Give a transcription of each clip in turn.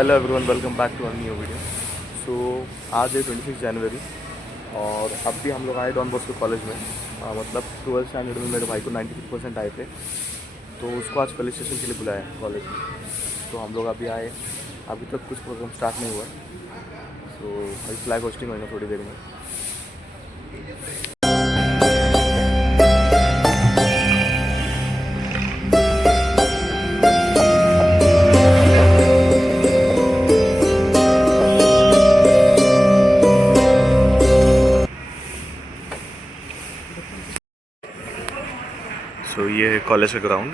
Hello everyone, welcome back to a new video. So आज है 26 जनवरी और अब भी हम लोग आए डॉन बॉस्को कॉलेज में। मतलब 12th स्टैंडर्ड में मेरे भाई को 93% आए थे, तो उसको आज फेलिसिटेशन के लिए बुलाया कॉलेज में। तो हम लोग अभी आए, अभी तक कुछ प्रोग्राम स्टार्ट नहीं हुआ। सो अभी फ्लैग होस्टिंग होगा थोड़ी देर में। सो ये है कॉलेज का ग्राउंड।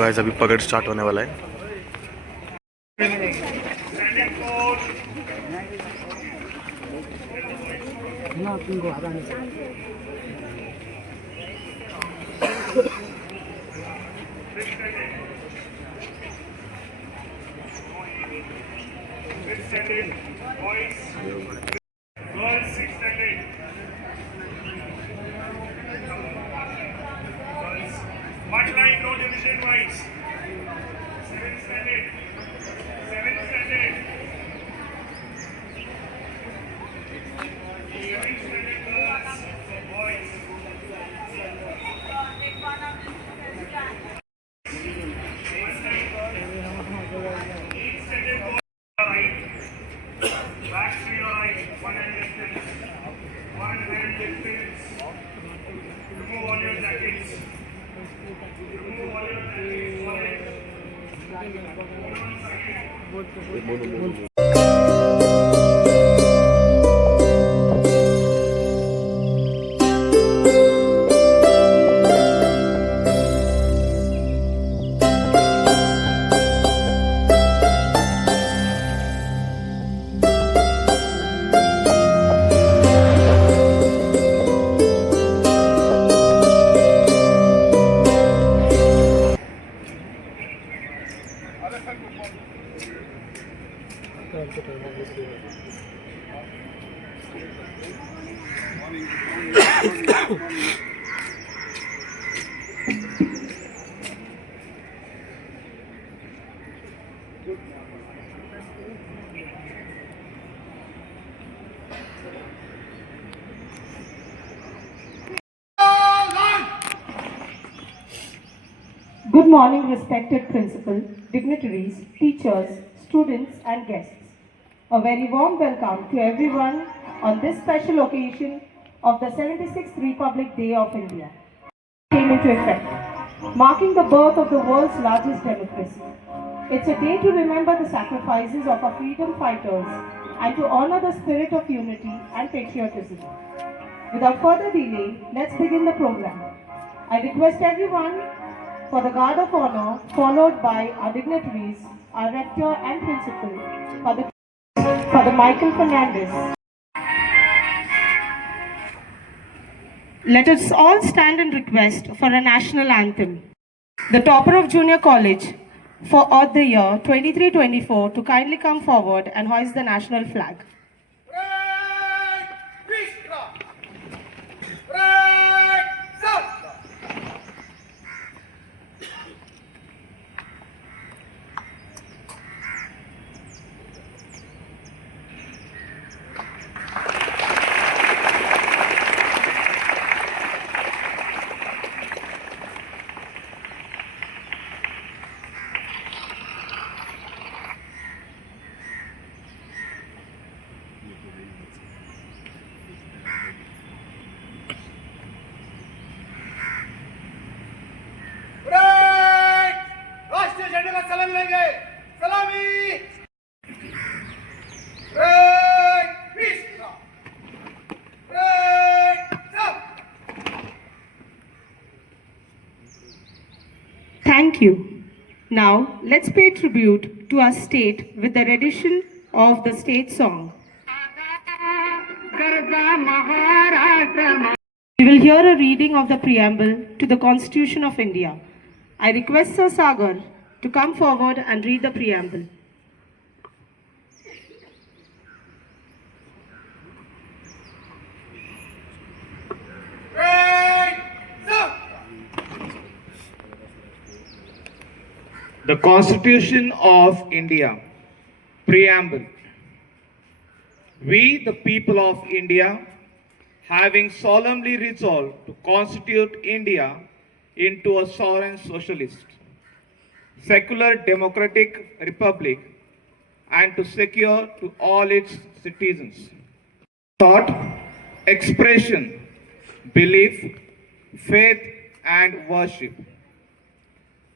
गाइस अभी परेड स्टार्ट होने वाला है। One line, no division wise. 7th standard. 7th standard. 7th standard girls, boys. 8th standard boys. Right. Back to your right. One hand distance. One hand distance. Remove all your jackets. Remove all your jackets. One hand. Good morning, respected principal, dignitaries, teachers, students and guests. A very warm welcome to everyone on this special occasion of the 76th Republic Day of India. Came into effect, marking the birth of the world's largest democracy. It's a day to remember the sacrifices of our freedom fighters and to honor the spirit of unity and patriotism. Without further delay, let's begin the program. I request everyone for the guard of honor, followed by our dignitaries, our rector and principal, Father Michael Fernandez. Let us all stand and request for a national anthem. The topper of junior college for the year 23-24 to kindly come forward and hoist the national flag. Thank you. Now, let's pay tribute to our state with the rendition of the state song. We will hear a reading of the preamble to the Constitution of India. I request Sir Sagar to come forward and read the preamble. The Constitution of India. Preamble. We, the people of India, having solemnly resolved to constitute India into a sovereign socialist, secular democratic republic and to secure to all its citizens thought, expression, belief, faith and worship,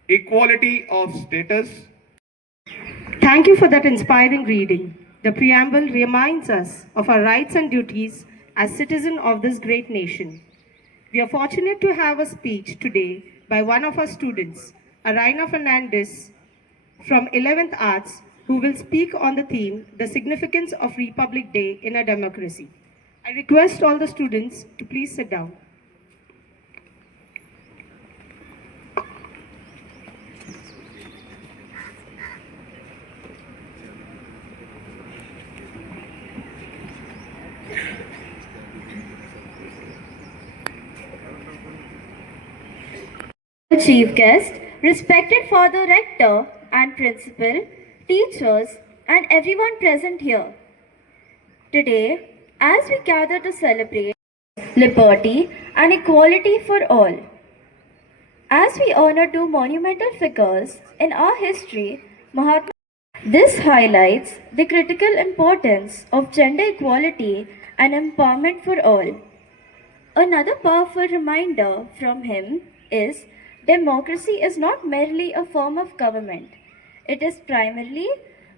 equality of status. Thank you for that inspiring reading. The preamble reminds us of our rights and duties as citizens of this great nation. We are fortunate to have a speech today by one of our students, Araina Fernandez from 11th Arts, who will speak on the theme, The Significance of Republic Day in a Democracy. I request all the students to please sit down. Chief guest, respected Father Rector and Principal, teachers and everyone present here. Today, as we gather to celebrate liberty and equality for all, as we honor two monumental figures in our history, Mahatma, this highlights the critical importance of gender equality and empowerment for all. Another powerful reminder from him is democracy is not merely a form of government. It is primarily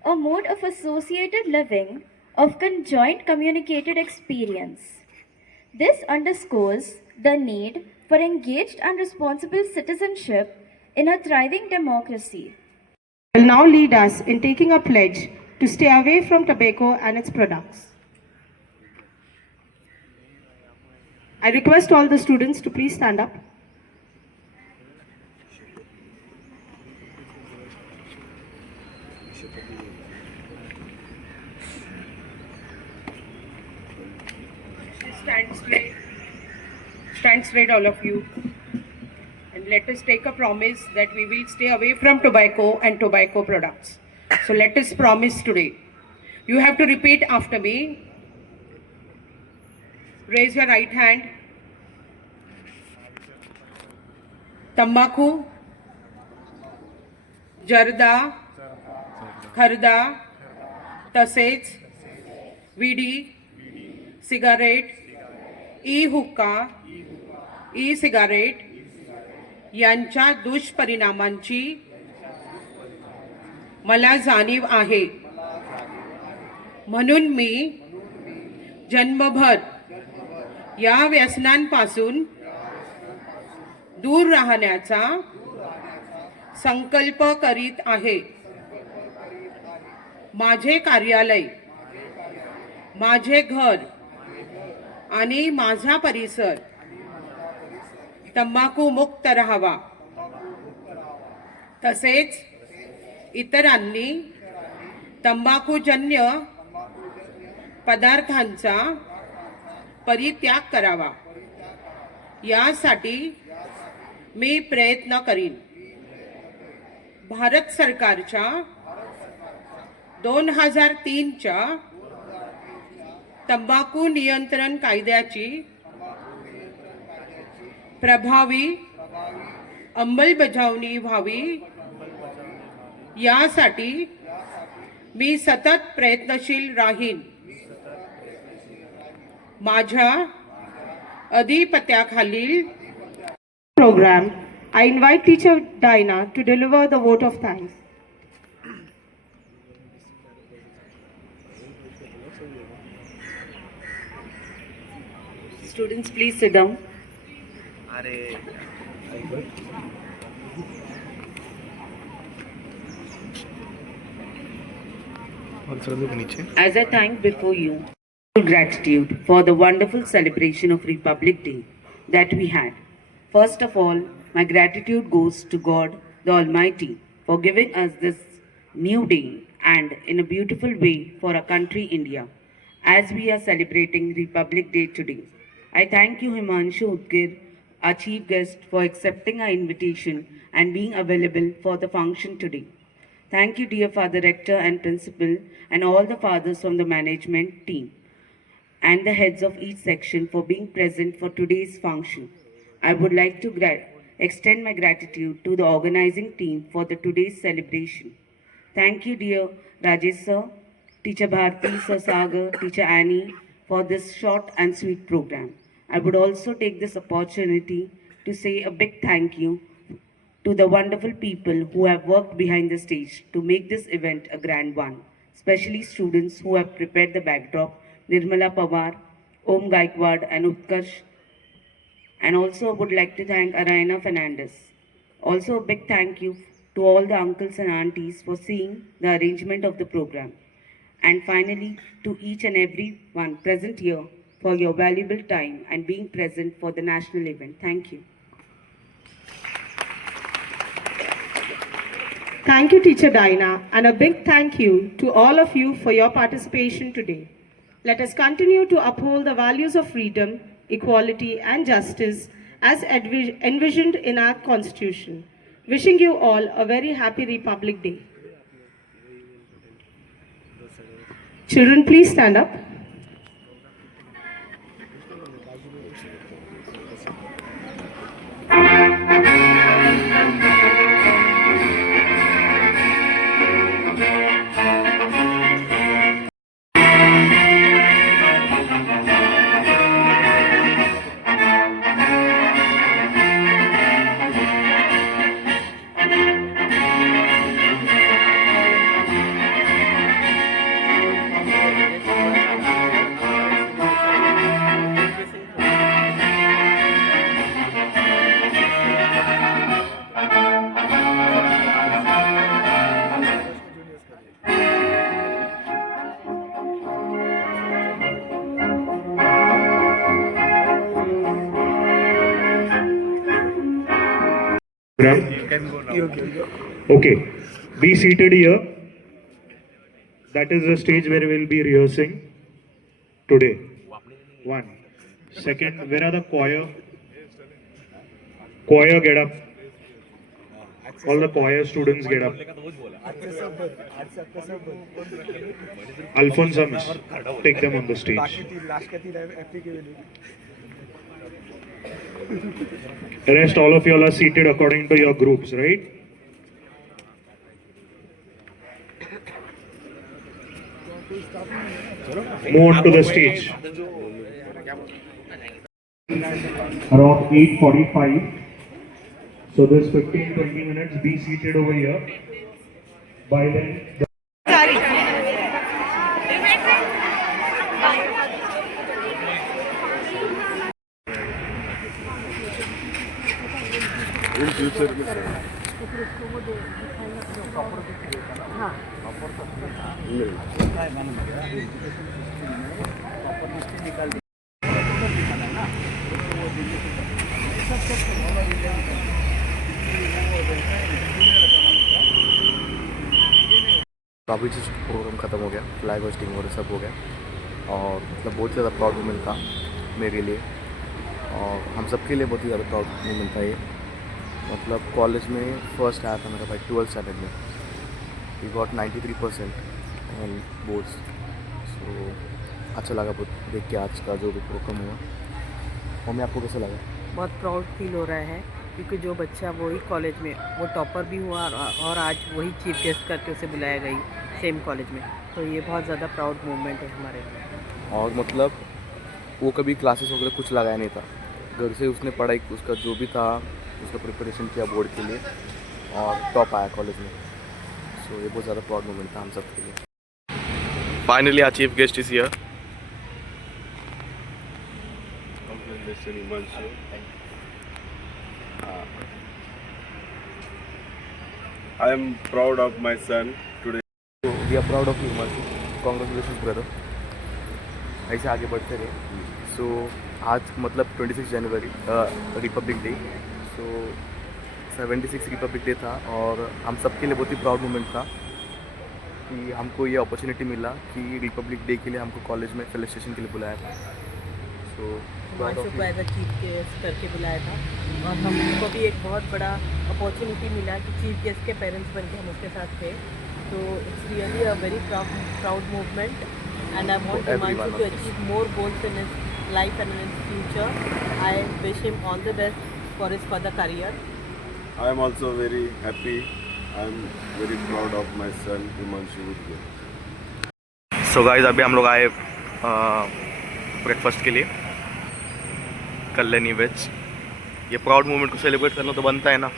a mode of associated living, of conjoint communicated experience. This underscores the need for engaged and responsible citizenship in a thriving democracy. Will now lead us in taking a pledge to stay away from tobacco and its products. I request all the students to please stand up. Stand straight, all of you. And let us take a promise that we will stay away from tobacco and tobacco products. So let us promise today. You have to repeat after me. Raise your right hand. Tambaku, Jarda, Kharda, तसेच विडी, cigarette, ई-हुक्का, ई-सिगारेट यांच्या दुष्परिणामांची मला जाणीव आहे. म्हणून मी जन्मभर या व्यसनांपासून दूर राहण्याचा संकल्प करीत आहे. माझे कार्यालय, माझे घर आणि माझा परिसर तंबाखू मुक्त राहावा. तसेच इतरांनी तंबाखूजन्य पदार्थांचा परित्याग करावा. यासाठी मी प्रयत्न करीन. भारत सरकारच्या 2003च्या तंबाखू नियंत्रण कायद्याची प्रभावी अंमलबजावणी व्हावी यासाठी मी सतत प्रयत्नशील राहीन. माझ्या अधिपत्याखालील Program, I invite teacher Dinah to deliver the vote of thanks. Students, please sit down. As I thank before you, gratitude for the wonderful celebration of Republic Day that we had. First of all, my gratitude goes to God the Almighty for giving us this new day and in a beautiful way for our country India as we are celebrating Republic Day today. I thank you Himanshu Udgir, our chief guest, for accepting our invitation and being available for the function today. Thank you, dear Father Rector and Principal, and all the fathers from the management team and the heads of each section for being present for today's function. I would like to extend my gratitude to the organizing team for today's celebration. Thank you, dear Rajesh sir, Teacher Bharti, Sir Sagar, Teacher Annie, for this short and sweet program. I would also take this opportunity to say a big thank you to the wonderful people who have worked behind the stage to make this event a grand one, especially students who have prepared the backdrop, Nirmala Pawar, Om Gaikwad and Utkarsh. And also would like to thank Arayana Fernandez. Also a big thank you to all the uncles and aunties for seeing the arrangement of the program. And finally, to each and every one present here for your valuable time and being present for the national event. Thank you. Thank you, Teacher Dinah, and a big thank you to all of you for your participation today. Let us continue to uphold the values of freedom, equality, and justice as envisioned in our Constitution. Wishing you all a very happy Republic Day. Children, please stand up. Okay, be seated here. That is the stage where we will be rehearsing today. One. Second, where are the choir? Choir, get up. All the choir students get up. Alfonso, miss, take them on the stage. Rest, all of you all are seated according to your groups, right? Move on to the stage. Around 8:45. So this 15-20 minutes, be seated over here. By then. In future, काफ़ी चीज़ programme ख़त्म हो गया, flag hosting और सब हो गया और मतलब बहुत ज़्यादा प्राउड मोमेंट था मेरे लिए और हम सबके लिए बहुत ही ज़्यादा प्राउड मोमेंट था ये। मतलब कॉलेज में फर्स्ट आया था मेरा भाई 12th स्टैंडर्ड में, वी गॉट 93% ऑन बोर्ड्स। सो अच्छा लगा बहुत देख के आज का जो भी प्रोग्राम हुआ। मम्मी आपको कैसा लगा? बहुत प्राउड फील हो रहा है क्योंकि जो बच्चा वही कॉलेज में वो टॉपर भी हुआ और आज वही चीफ गेस्ट करके उसे बुलाया गई सेम कॉलेज में, तो ये बहुत ज़्यादा प्राउड मोमेंट है हमारे लिए। और मतलब वो कभी क्लासेस वगैरह कुछ लगाया नहीं था, घर से उसने पढ़ाई उसका जो भी था उसका प्रिपरेशन किया बोर्ड के लिए और टॉप आया कॉलेज में। सो ये बहुत ज़्यादा प्राउड मोमेंट था हम सब के लिए। Finally our chief guest is here. I am proud of my son today. So we are proud of you, Himanshu. Congratulations, brother. ऐसे आगे बढ़ते रहे। सो आज मतलब 26 जनवरी रिपब्लिक डे। सो 76 रिपब्लिक डे था और हम सबके लिए बहुत ही प्राउड मोमेंट था कि हमको ये अपॉर्चुनिटी मिला कि रिपब्लिक डे के लिए हमको कॉलेज में सेलिब्रेशन के लिए बुलाया था। सो हिमांशु को एज अ चीफ गेस्ट करके बुलाया था और हमको भी एक बहुत बड़ा अपॉर्चुनिटी मिला कि चीफ गेस्ट के पेरेंट्स बन के हम उसके साथ थे. तो it's really a very proud movement and I want Himanshu to achieve more goals in his life and in his future. I wish him all the best for his further career. I am also very happy. I am very proud of my son Himanshu Udge. So guys अभी हम लोग आए breakfast के लिए Kalyani veg. ये proud moment को celebrate करना तो बनता है ना.